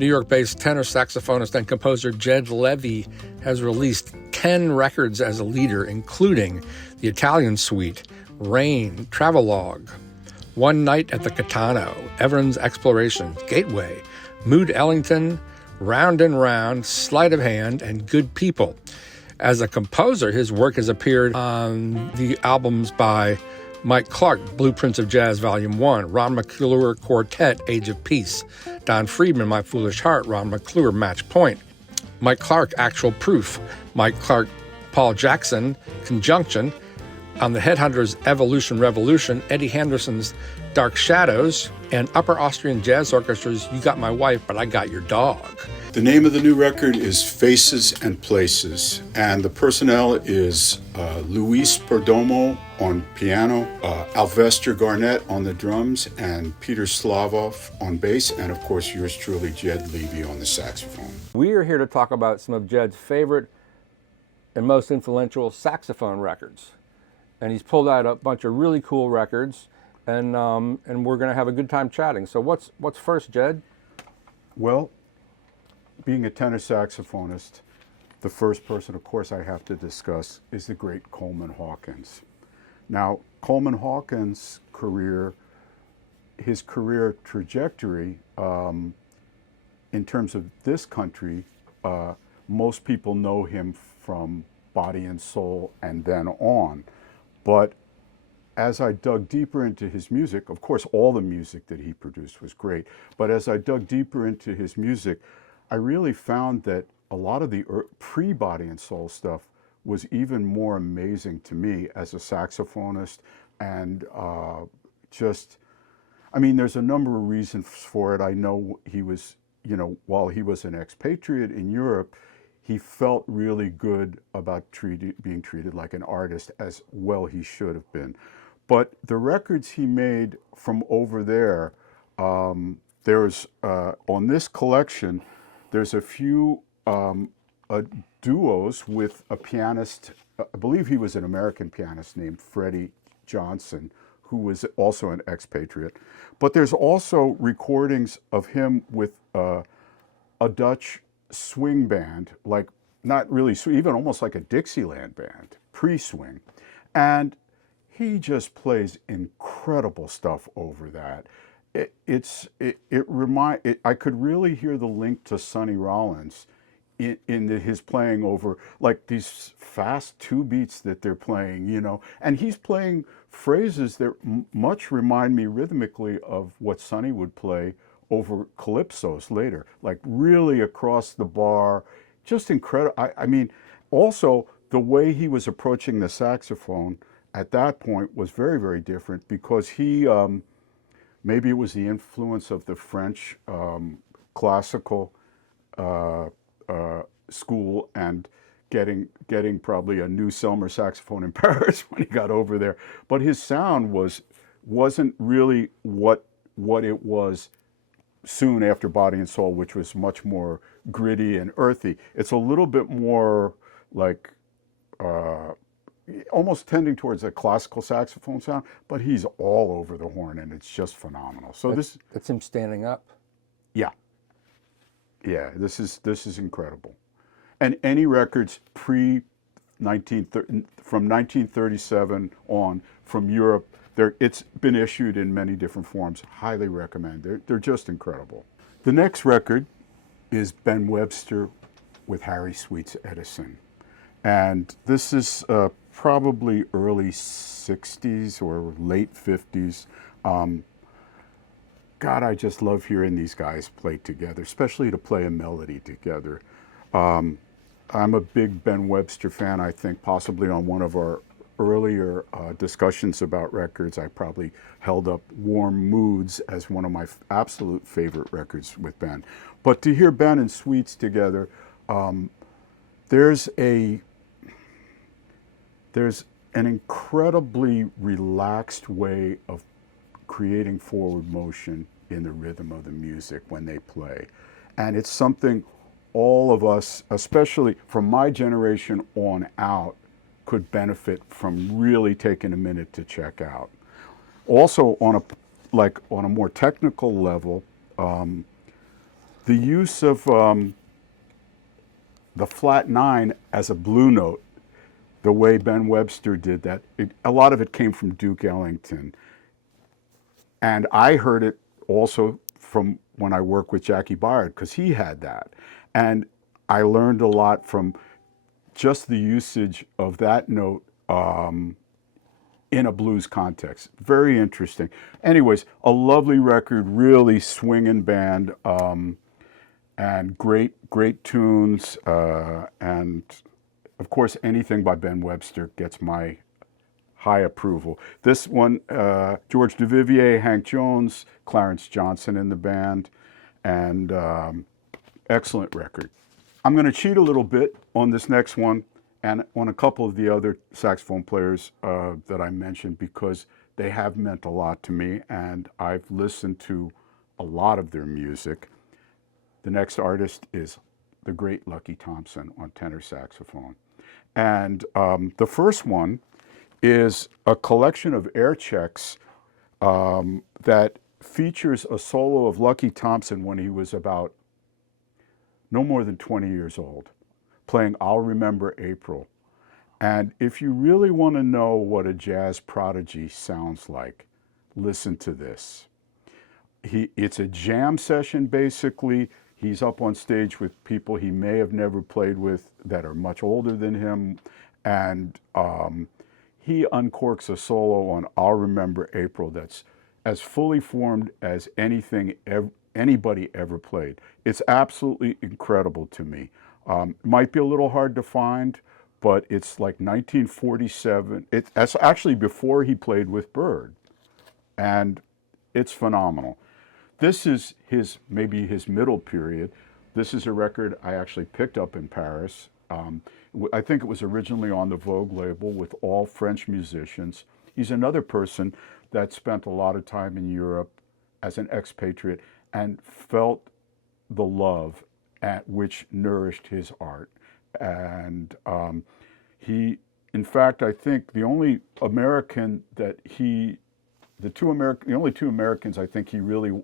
New York-based tenor saxophonist and composer Jed Levy has released 10 records as a leader, including the Italian Suite, Rain, Travelogue, One Night at the Catano, Everin's Explorations, Gateway, Mood Ellington, Round and Round, Sleight of Hand, and Good People. As a composer, his work has appeared on the albums by Mike Clark, Blueprints of Jazz Volume 1, Ron McClure Quartet, Age of Peace, Don Friedman, My Foolish Heart, Ron McClure, Match Point, Mike Clark, Actual Proof, Mike Clark, Paul Jackson, Conjunction, on the Headhunters' Evolution Revolution, Eddie Henderson's Dark Shadows, and Upper Austrian Jazz Orchestra's You Got My Wife, But I Got Your Dog. The name of the new record is Faces and Places, and the personnel is Luis Perdomo on piano, Alvester Garnett on the drums, and Peter Slavov on bass, and of course yours truly, Jed Levy, on the saxophone. We are here to talk about some of Jed's favorite and most influential saxophone records. And he's pulled out a bunch of really cool records, and we're going to have a good time chatting. So what's first, Jed? Well, being a tenor saxophonist, the first person, of course, I have to discuss is the great Coleman Hawkins. Now, Coleman Hawkins' his career trajectory, in terms of this country, most people know him from Body and Soul and then on. But as I dug deeper into his music, of course, all the music that he produced was great, but as I dug deeper into his music, I really found that a lot of the pre-Body and Soul stuff was even more amazing to me as a saxophonist. And there's a number of reasons for it. I know he was, while he was an expatriate in Europe, he felt really good about being treated like an artist, as well he should have been. But the records he made from over there, there's on this collection, there's a few duos with a pianist, I believe he was an American pianist named Freddie Johnson, who was also an expatriate. But there's also recordings of him with a Dutch swing band, like not really, even almost like a Dixieland band, pre-swing. And he just plays incredible stuff over that. I could really hear the link to Sonny Rollins in his playing over like these fast two beats that they're playing, and he's playing phrases that much remind me rhythmically of what Sonny would play over calypsos later, like really across the bar, just incredible. Also the way he was approaching the saxophone at that point was very, very different, because he, maybe it was the influence of the French classical school and getting probably a new Selmer saxophone in Paris when he got over there. But his sound wasn't really what it was soon after Body and Soul, which was much more gritty and earthy. It's a little bit more like almost tending towards a classical saxophone sound, but he's all over the horn, and it's just phenomenal. So that's him standing up. Yeah, this is incredible. And any records from 1937 on from Europe, it's been issued in many different forms. Highly recommend. They're just incredible. The next record is Ben Webster with Harry Sweet's Edison. And this is probably early 60s or late 50s. God, I just love hearing these guys play together, especially to play a melody together. I'm a big Ben Webster fan. I think possibly on one of our earlier discussions about records, I probably held up Warm Moods as one of my absolute favorite records with Ben. But to hear Ben and Sweets together, there's an incredibly relaxed way of creating forward motion in the rhythm of the music when they play. And it's something all of us, especially from my generation on out, could benefit from really taking a minute to check out. Also, on a more technical level, the use of the flat 9 as a blue note, the way Ben Webster did that, a lot of it came from Duke Ellington. And I heard it also from when I worked with Jackie Byard, because he had that. And I learned a lot from just the usage of that note in a blues context. Very interesting. Anyways, a lovely record, really swinging band, and great tunes. And of course, anything by Ben Webster gets my high approval. This one, George Duvivier, Hank Jones, Clarence Johnson in the band, and excellent record. I'm going to cheat a little bit on this next one and on a couple of the other saxophone players that I mentioned, because they have meant a lot to me and I've listened to a lot of their music. The next artist is the great Lucky Thompson on tenor saxophone. And the first one is a collection of air checks that features a solo of Lucky Thompson when he was about no more than 20 years old, playing I'll Remember April. And if you really want to know what a jazz prodigy sounds like, listen to this. It's a jam session, basically. He's up on stage with people he may have never played with that are much older than him, and he uncorks a solo on I'll Remember April that's as fully formed as anything anybody ever played. It's absolutely incredible to me. Might be a little hard to find, but it's like 1947. That's actually before he played with Bird, and it's phenomenal. This is maybe his middle period. This is a record I actually picked up in Paris. I think it was originally on the Vogue label with all French musicians. He's another person that spent a lot of time in Europe as an expatriate and felt the love which nourished his art. And he, in fact, I think the only American that the only two Americans I think he really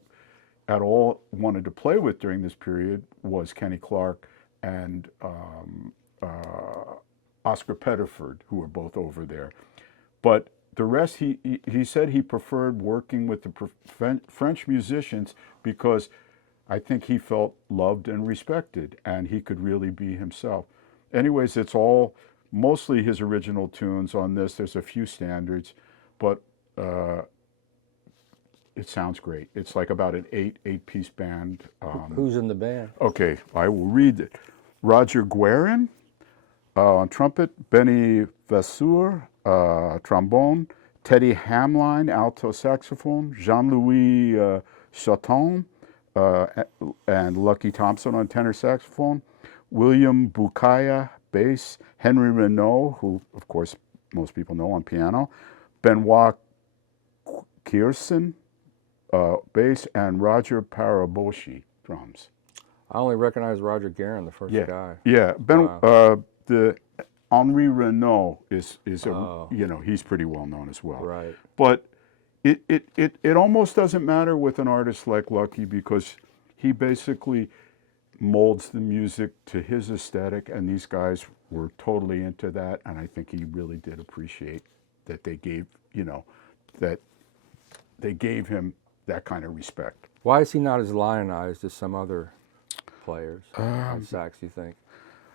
at all wanted to play with during this period was Kenny Clarke and Oscar Pettiford, who were both over there. But the rest, he said he preferred working with the French musicians because I think he felt loved and respected, and he could really be himself. Anyways, it's all mostly his original tunes on this. There's a few standards, but it sounds great. It's like about an eight-piece band. Who's in the band? Okay, I will read it. Roger Guerin on trumpet, Benny Vasseur trombone, Teddy Hamline alto saxophone, Jean-Louis Chaton and Lucky Thompson on tenor saxophone, William Bukaya bass, Henry Renaud, who of course most people know, on piano, Benoit Kierson bass, and Roger Paraboshi drums. I only recognize Roger Guerin, the first guy. Yeah, Wow. The Henri Renaud is he's pretty well known as well. Right. But it almost doesn't matter with an artist like Lucky, because he basically molds the music to his aesthetic, and these guys were totally into that, and I think he really did appreciate that they gave him that kind of respect. Why is he not as lionized as some other players on sax, you think?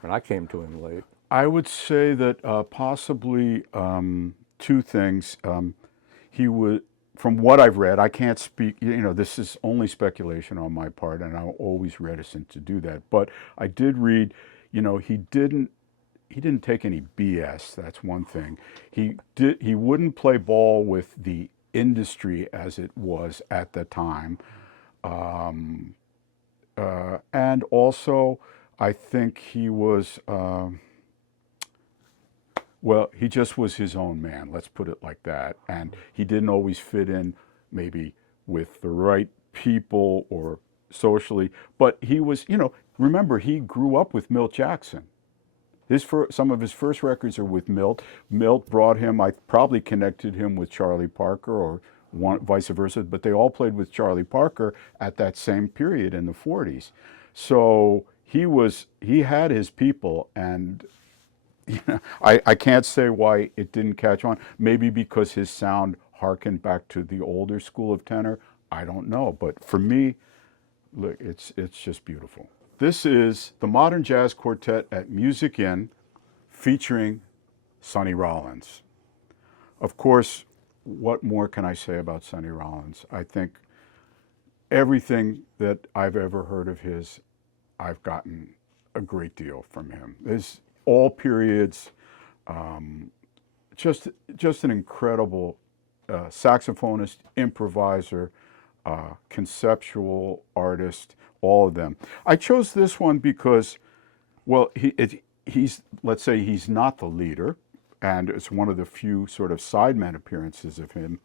I mean, I came to him late. I would say that possibly two things. He would, from what I've read, I can't speak, this is only speculation on my part, and I'm always reticent to do that. But I did read, he didn't take any BS. That's one thing. He wouldn't play ball with the industry as it was at the time. And also, I think he was, he just was his own man, let's put it like that. And he didn't always fit in maybe with the right people or socially, but he was, remember, he grew up with Milt Jackson. Some of his first records are with Milt. Milt brought him, I probably connected him with Charlie Parker or vice versa, but they all played with Charlie Parker at that same period in the 40s. So he had his people, and I can't say why it didn't catch on. Maybe because his sound harkened back to the older school of tenor. I don't know, but for me, look, it's just beautiful. This is the Modern Jazz Quartet at Music Inn, featuring Sonny Rollins. Of course, what more can I say about Sonny Rollins? I think everything that I've ever heard of his, I've gotten a great deal from him. There's all periods, just an incredible saxophonist, improviser, conceptual artist, all of them. I chose this one because, well, he's, let's say he's not the leader, and it's one of the few sort of sideman appearances of him.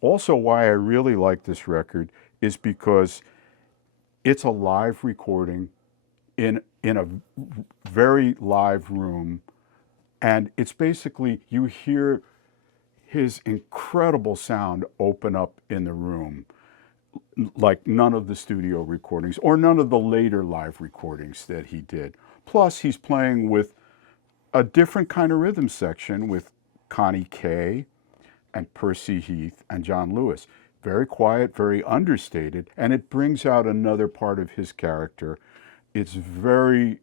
Also, why I really like this record is because it's a live recording in a very live room, and it's basically, you hear his incredible sound open up in the room like none of the studio recordings or none of the later live recordings that he did. Plus, he's playing with a different kind of rhythm section with Connie Kay and Percy Heath and John Lewis. Very quiet, very understated, and it brings out another part of his character. It's very,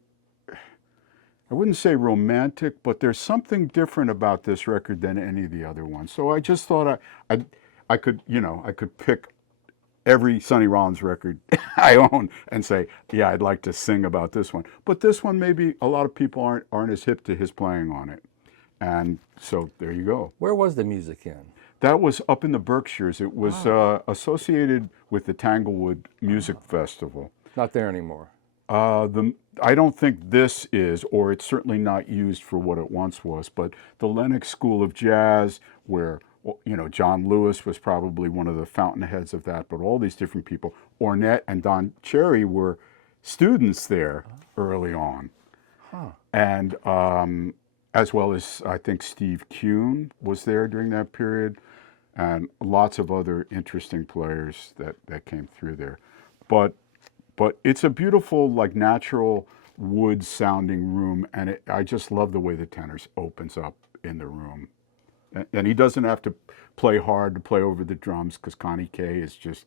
I wouldn't say romantic, but there's something different about this record than any of the other ones. So I just thought I could, I could pick every Sonny Rollins record I own and say, yeah, I'd like to sing about this one. But this one, maybe a lot of people aren't as hip to his playing on it. And so there you go. Where was the Music Inn? That was up in the Berkshires. It was associated with the Tanglewood Music Festival. Not there anymore. I don't think this is, or it's certainly not used for what it once was, but the Lenox School of Jazz, where John Lewis was probably one of the fountainheads of that, but all these different people. Ornette and Don Cherry were students there early on. Huh. And as well as, I think, Steve Kuhn was there during that period, and lots of other interesting players that came through there. But it's a beautiful, like, natural wood-sounding room, and I just love the way the tenor opens up in the room. And he doesn't have to play hard to play over the drums because Connie Kay is just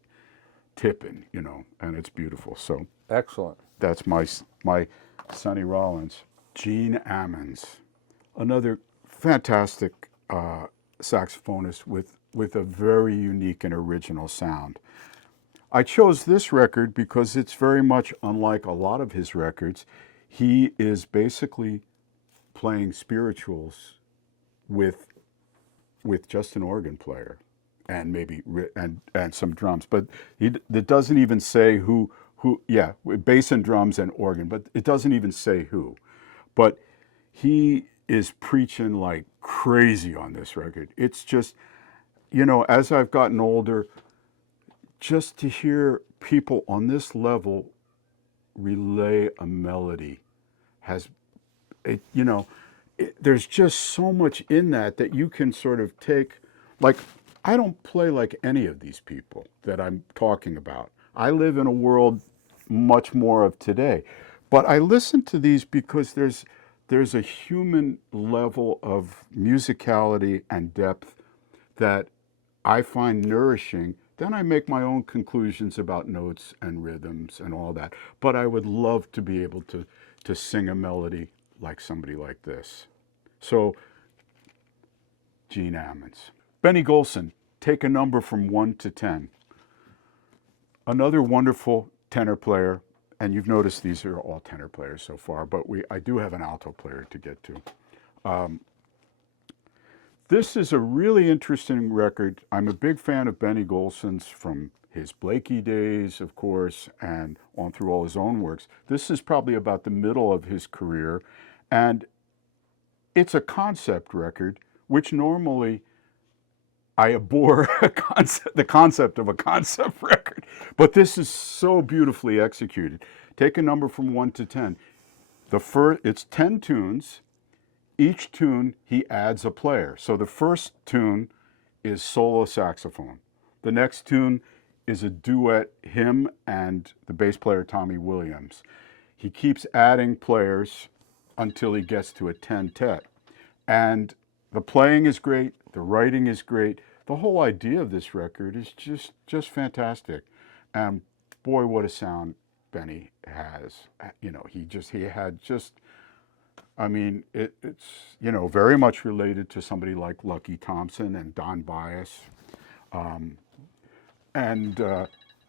tipping, and it's beautiful. So excellent. That's my Sonny Rollins. Gene Ammons, another fantastic saxophonist with a very unique and original sound. I chose this record because it's very much unlike a lot of his records. He is basically playing spirituals with just an organ player and maybe and some drums, but it doesn't even say who. Yeah, bass and drums and organ, but it doesn't even say who. But he is preaching like crazy on this record. It's just, as I've gotten older, just to hear people on this level relay a melody there's just so much in that you can sort of take, like, I don't play like any of these people that I'm talking about. I live in a world much more of today. But I listen to these because there's a human level of musicality and depth that I find nourishing. Then I make my own conclusions about notes and rhythms and all that. But I would love to be able to sing a melody like somebody like this. So, Gene Ammons. Benny Golson, take a number from 1 to 10. Another wonderful tenor player, and you've noticed these are all tenor players so far, but I do have an alto player to get to. This is a really interesting record. I'm a big fan of Benny Golson's from his Blakey days, of course, and on through all his own works. This is probably about the middle of his career, and it's a concept record, which normally I abhor the concept of a concept record. But this is so beautifully executed. Take a number from 1 to 10. It's 10 tunes. Each tune, he adds a player. So the first tune is solo saxophone. The next tune is a duet, him and the bass player Tommy Williams. He keeps adding players until he gets to a 10-tet. And the playing is great, the writing is great. The whole idea of this record is just fantastic. And boy, what a sound Benny has. You know, he had just, I mean, it's, you know, very much related to somebody like Lucky Thompson and Don Byas.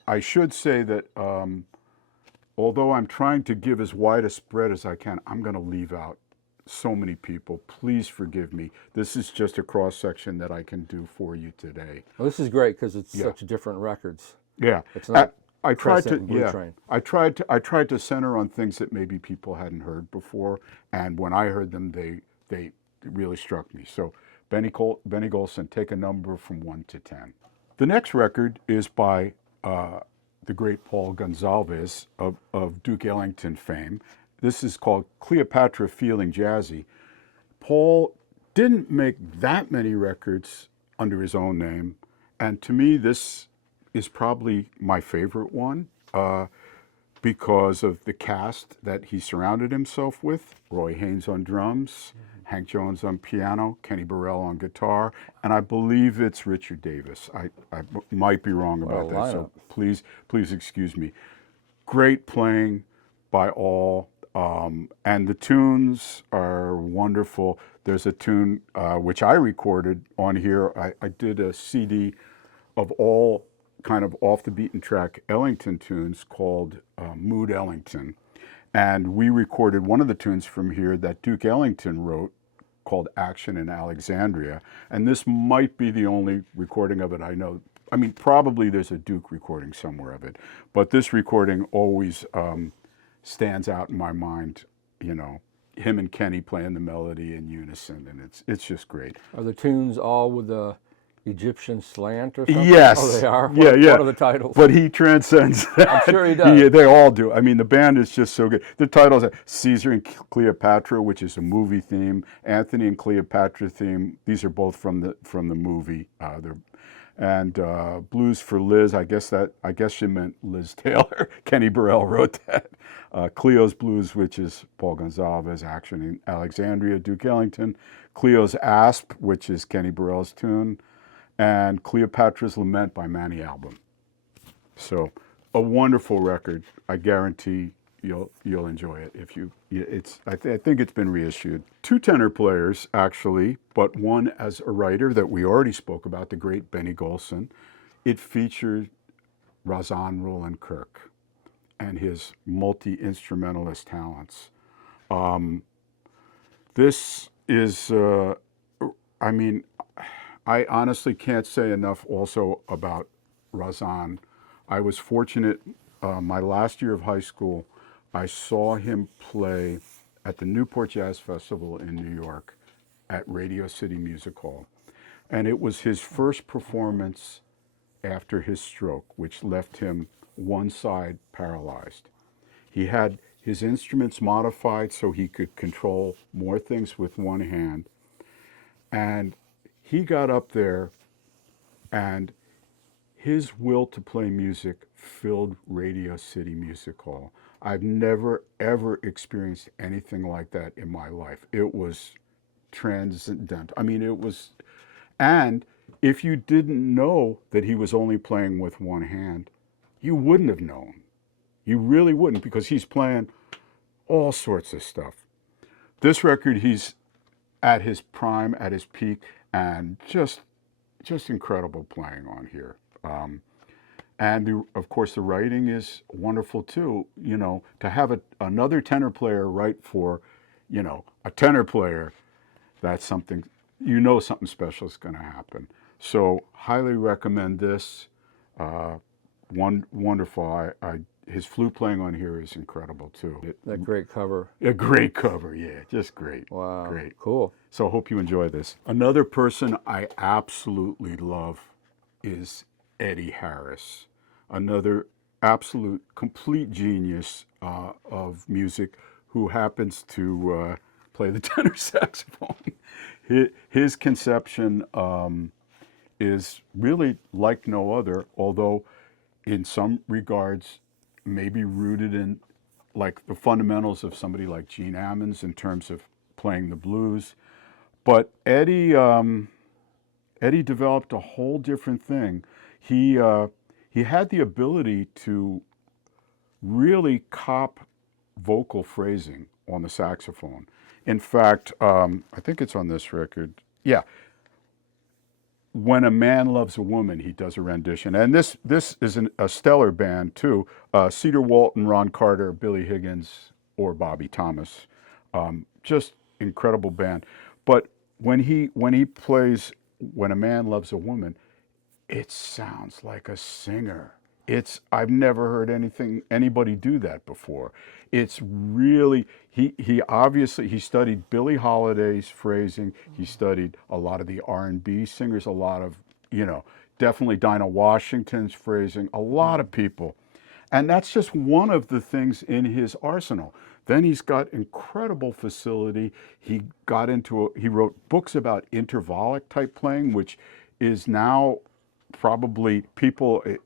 I should say that although I'm trying to give as wide a spread as I can, I'm going to leave out so many people. Please forgive me. This is just a cross section that I can do for you today. Well, this is great because it's such different records. Yeah, it's not. I tried to. Train. I tried to center on things that maybe people hadn't heard before, and when I heard them, they really struck me. So Benny Golson, take a number from 1 to 10. The next record is by the great Paul Gonsalves of Duke Ellington fame. This is called Cleopatra Feelin Jazzy. Paul didn't make that many records under his own name, and to me this is probably my favorite one because of the cast that he surrounded himself with. Roy Haynes on drums, Hank Jones on piano, Kenny Burrell on guitar, and I believe it's Richard Davis. I might be wrong about that, so please excuse me. Great playing by all, and the tunes are wonderful. There's a tune which I recorded on here. I did a CD of all kind of off the beaten track Ellington tunes called Mood Ellington. And we recorded one of the tunes from here that Duke Ellington wrote called Action in Alexandria. And this might be the only recording of it I know. I mean, probably there's a Duke recording somewhere of it, but this recording always stands out in my mind, you know, him and Kenny playing the melody in unison, and it's just great. Are the tunes all with the Egyptian slant or something? Yes. Oh, they are? Yeah. What are the titles? But he transcends that. I'm sure he does. Yeah, they all do. I mean, the band is just so good. The titles are Caesar and Cleopatra, which is a movie theme, Anthony and Cleopatra theme. These are both from the movie. And Blues for Liz, I guess she meant Liz Taylor. Kenny Burrell wrote that. Cleo's Blues, which is Paul Gonsalves, Action in Alexandria, Duke Ellington. Cleo's Asp, which is Kenny Burrell's tune. And Cleopatra's Lament by Manny Album. So a wonderful record. I guarantee you'll enjoy it. I think it's been reissued. 2 tenor players actually, but one as a writer that we already spoke about, the great Benny Golson. It featured Rahsaan Roland Kirk and his multi-instrumentalist talents. This is, I mean, I honestly can't say enough also about Rahsaan. I was fortunate, my last year of high school, I saw him play at the Newport Jazz Festival in New York at Radio City Music Hall. And it was his first performance after his stroke, which left him one side paralyzed. He had his instruments modified so he could control more things with one hand. And he got up there, and his will to play music filled Radio City Music Hall. I've never, ever experienced anything like that in my life. It was transcendent. I mean, it was, and if you didn't know that he was only playing with one hand, you wouldn't have known. You really wouldn't, because he's playing all sorts of stuff. This record, he's at his prime, at his peak, and just incredible playing on here. And of course, the writing is wonderful too. You know, to have another tenor player write for, you know, a tenor player, that's something, you know, something special is going to happen. So highly recommend this. Wonderful. His flute playing on here is incredible too. That great cover. A great cover, yeah, just great. Wow, great, cool. So I hope you enjoy this. Another person I absolutely love is Eddie Harris, another absolute complete genius of music who happens to play the tenor saxophone. His conception is really like no other, although in some regards maybe rooted in like the fundamentals of somebody like Gene Ammons in terms of playing the blues. But Eddie developed a whole different thing. He had the ability to really cop vocal phrasing on the saxophone. In fact, I think it's on this record. Yeah. When a Man Loves a Woman, he does a rendition. And this is a stellar band, too. Cedar Walton, Ron Carter, Billy Higgins, or Bobby Thomas. Just incredible band. But when he plays When a Man Loves a Woman, it sounds like a singer. I've never heard anybody do that before. It's really, he obviously, he studied Billie Holiday's phrasing. He studied a lot of the R&B singers, a lot of, definitely Dinah Washington's phrasing, a lot of people. And that's just one of the things in his arsenal. Then he's got incredible facility. He wrote books about intervallic type playing, which is now probably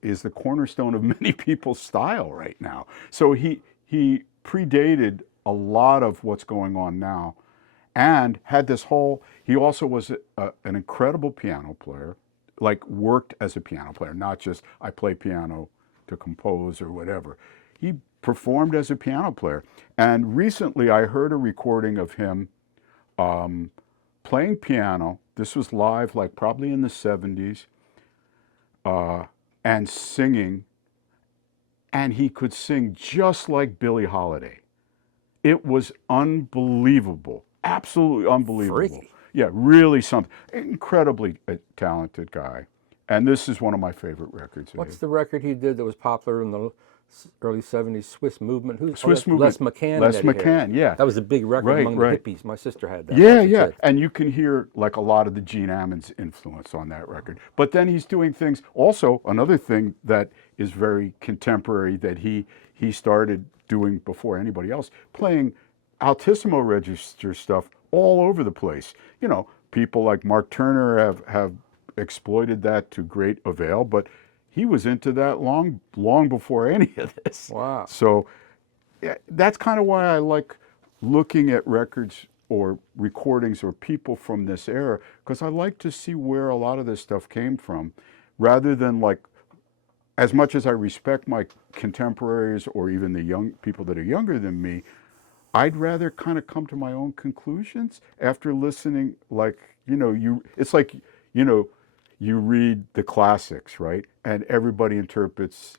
is the cornerstone of many people's style right now. So he predated a lot of what's going on now, and had this whole. He also was an incredible piano player, like worked as a piano player, not just I play piano to compose or whatever. He performed as a piano player, and recently I heard a recording of him playing piano. This was live, like probably in the 70s. And singing, and he could sing just like Billie Holiday. It was unbelievable, absolutely unbelievable. Freaky. Yeah, really something. Incredibly talented guy. And this is one of my favorite records. What's the record he did that was popular in the early 70s? Swiss Movement? Swiss Movement. Les McCann. Les McCann, yeah. That was a big record among the right. hippies. My sister had that. Yeah. And you can hear like a lot of the Gene Ammons influence on that record. But then he's doing things, also another thing that is very contemporary that he started doing before anybody else, playing altissimo register stuff all over the place. People like Mark Turner have exploited that to great avail, but he was into that long before any of this. Wow. So yeah, that's kind of why I like looking at records or recordings or people from this era, because I like to see where a lot of this stuff came from, rather than like, as much as I respect my contemporaries or even the young people that are younger than me, I'd rather kind of come to my own conclusions after listening. Like, it's like, you read the classics, right? And everybody interprets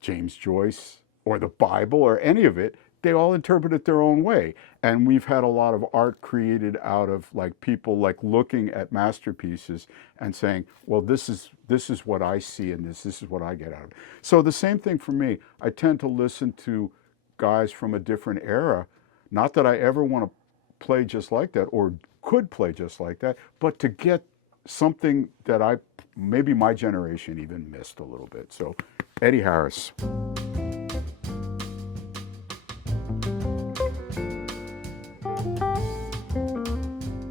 James Joyce or the Bible or any of it. They all interpret it their own way. And we've had a lot of art created out of like people like looking at masterpieces and saying, well, this is what I see in this is what I get out of it. So the same thing for me. I tend to listen to guys from a different era. Not that I ever want to play just like that or could play just like that, but to get something that maybe my generation even missed a little bit. So Eddie Harris.